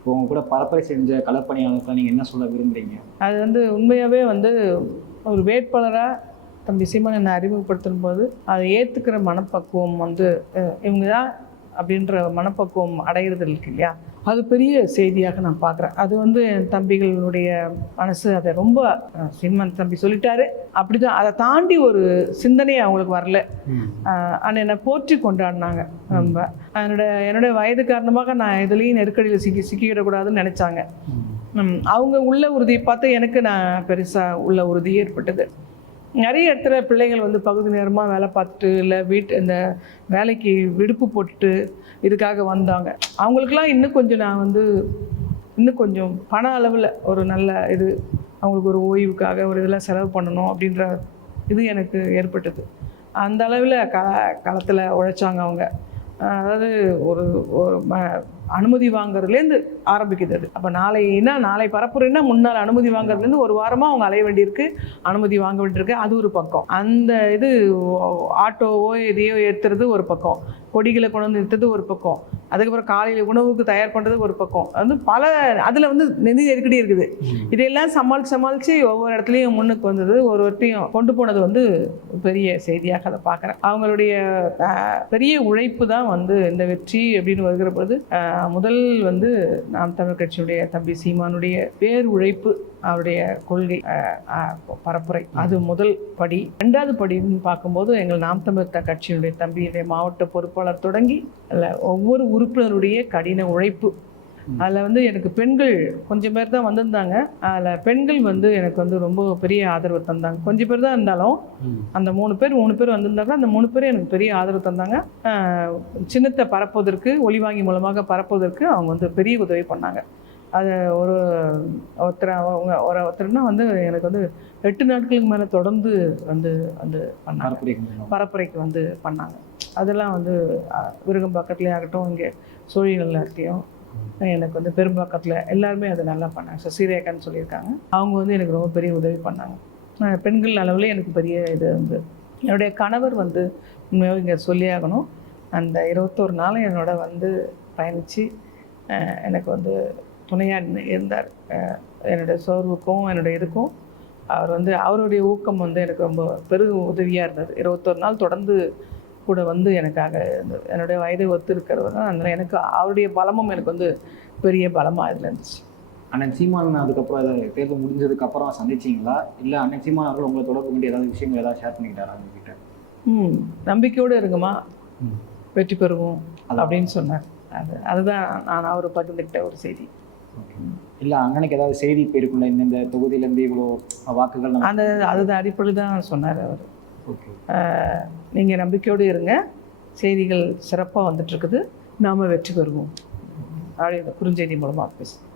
இப்போ உங்க கூட பரப்புரை செஞ்ச களப்பணியாளர்கள் நீங்கள் என்ன சொல்ல விரும்புறீங்க? அது வந்து உண்மையாகவே வந்து ஒரு வேட்பாளராக தம்பி சீமான் என்னை அறிமுகப்படுத்தும் போது அதை ஏற்றுக்கிற மனப்பக்குவம் வந்து இவங்க தான் அப்படின்ற மனப்பக்குவம் அடையிறது இருக்கு இல்லையா? அது பெரிய செய்தியாக நான் பார்க்குறேன். அது வந்து என் தம்பிகளுடைய மனசு அதை ரொம்ப சீமான் தம்பி சொல்லிட்டாரு. அப்படிதான். அதை தாண்டி ஒரு சிந்தனை அவங்களுக்கு வரல. ஆனால் என்னை போற்றி கொண்டாடினாங்க. ரொம்ப. என்னோட என்னோட வயது காரணமாக நான் எதுலேயும் நெருக்கடியில் சிக்கி சிக்கிக்கிடக்கூடாதுன்னு நினச்சாங்க. அவங்க உள்ள உறுதியை பார்த்து எனக்கு நான் பெருசாக உள்ள உறுதி ஏற்பட்டது. நிறைய இடத்துல பிள்ளைகள் வந்து பகுதி நேரமாக வேலை பார்த்துட்டு இல்லை வீட்டு இந்த வேலைக்கு விடுப்பு போட்டு இதுக்காக வந்தாங்க. அவங்களுக்கெல்லாம் இன்னும் கொஞ்சம் நான் வந்து இன்னும் கொஞ்சம் பண அளவில் ஒரு நல்ல இது அவங்களுக்கு ஒரு ஓய்வுக்காக ஒரு இதெல்லாம் செலவு பண்ணணும் அப்படின்ற இது எனக்கு ஏற்பட்டது. அந்த அளவில் க களத்தில் உழைச்சாங்க அவங்க. அதாவது ஒரு ஒரு அனுமதி வாங்குறதுலேருந்து ஆரம்பிக்குது அது அப்போ நாளைனா நாளை பரப்புரைன்னா முன்னால் அனுமதி வாங்குறதுலேருந்து ஒரு வாரமாக அவங்க அலைய வேண்டியிருக்கு. அனுமதி வாங்க வேண்டியிருக்கு. அது ஒரு பக்கம். அந்த இது ஓ- ஆட்டோவோ எதையோ ஏற்றுறது ஒரு பக்கம். கொடிகளை கொண்டு வந்து நிறுத்துறது ஒரு பக்கம். அதுக்கப்புறம் காலையில் உணவுக்கு தயார் பண்ணுறது ஒரு பக்கம். வந்து பல அதில் வந்து நிதி நெருக்கடி இருக்குது. இதையெல்லாம் சமாளித்து சமாளித்து ஒவ்வொரு இடத்துலையும் முன்னுக்கு வந்தது ஒரு ஒருத்தையும் கொண்டு போனது வந்து பெரிய செய்தியாக அதை பார்க்குறேன். அவங்களுடைய பெரிய உழைப்பு தான் வந்து இந்த வெற்றி அப்படின்னு வருகிற பொழுது முதல் வந்து நாம் தமிழ் கட்சியுடைய தம்பி சீமானுடைய பேர் உழைப்பு. அவருடைய கொள்கை பரப்புரை. அது முதல் படி. ரெண்டாவது படின்னு பார்க்கும்போது எங்கள் நாம் தமிழ் கட்சியினுடைய தம்பியுடைய மாவட்ட பொறுப்பாளர் தொடங்கி அதில் ஒவ்வொரு உறுப்பினருடைய கடின உழைப்பு. அதில் வந்து எனக்கு பெண்கள் கொஞ்சம் பேர் தான் வந்திருந்தாங்க. அதில் பெண்கள் வந்து எனக்கு வந்து ரொம்ப பெரிய ஆதரவு தந்தாங்க. கொஞ்சம் பேர் தான் இருந்தாலும் அந்த மூணு பேர் மூணு பேர் வந்திருந்தாங்க. அந்த மூணு பேரும் எனக்கு பெரிய ஆதரவு தந்தாங்க. சின்னத்தை பரப்புவதற்கு ஒளிவாங்கி மூலமாக பரப்புவதற்கு அவங்க வந்து பெரிய உதவி பண்ணாங்க. அது ஒரு ஒருத்தர் அவங்க ஒரு ஒருத்தர்னா வந்து எனக்கு வந்து எட்டு நாட்களுக்கு மேலே தொடர்ந்து வந்து வந்து பண்ணாங்க. பரப்புரைக்கு வந்து பண்ணாங்க. அதெல்லாம் வந்து விருகம்பாக்கத்துலேயே ஆகட்டும் இங்கே இருக்கையும் எனக்கு வந்து பெரும்பாக்கத்தில் எல்லாருமே அதை நல்லா பண்ணாங்க. சசிரேகான்னு சொல்லியிருக்காங்க. அவங்க வந்து எனக்கு ரொம்ப பெரிய உதவி பண்ணாங்க. பெண்கள் அளவில் எனக்கு பெரிய இது வந்து என்னுடைய கணவர் வந்து உண்மையாக இங்கே சொல்லியாகணும் அந்த இருபத்தோரு நாள் என்னோட வந்து பயணித்து எனக்கு வந்து துணையாக இருந்தார். என்னுடைய சோர்வுக்கும் என்னுடைய இதுக்கும் அவர் வந்து அவருடைய ஊக்கம் வந்து எனக்கு ரொம்ப பெரும் உதவியாக இருந்தது. இருபத்தொரு நாள் தொடர்ந்து கூட வந்து எனக்காக இருந்தது என்னுடைய வயதை ஒத்து இருக்கிறவர் தான் அதனால் எனக்கு அவருடைய பலமும் எனக்கு வந்து பெரிய பலமாக இதில் இருந்துச்சு. அண்ணன் சீமான் அதுக்கப்புறம் ஏதாவது தேர்தல் முடிஞ்சதுக்கு அப்புறம் சந்திச்சீங்களா? இல்லை அண்ணன் சீமான் அவர்கள் உங்களை தொடர்பு கொண்டு ஏதாவது விஷயங்கள் ஏதாவது ஷேர் பண்ணிக்கிட்டாரா உங்ககிட்ட? ம் நம்பிக்கையோடு இருங்கம்மா. ம். வெற்றி பெறுவோம். அப்படின்னு சொன்னார். அது அதுதான் நான் அவர் பகிர்ந்துக்கிட்ட ஒரு செய்தி. இல்லை அண்ணனுக்கு ஏதாவது செய்தி போயிருக்குல்ல இந்தந்த தொகுதியிலேருந்து இவ்வளோ வாக்குகள் அந்த அதுதான் அடிப்படையில் தான் சொன்னார் அவர். நீங்கள் நம்பிக்கையோடு இருங்க. செய்திகள் சிறப்பாக வந்துட்டுருக்குது நாம் வெற்றி பெறுவோம். அப்படி இந்த குறுஞ்செய்தி மூலமாக பேசுகிறேன்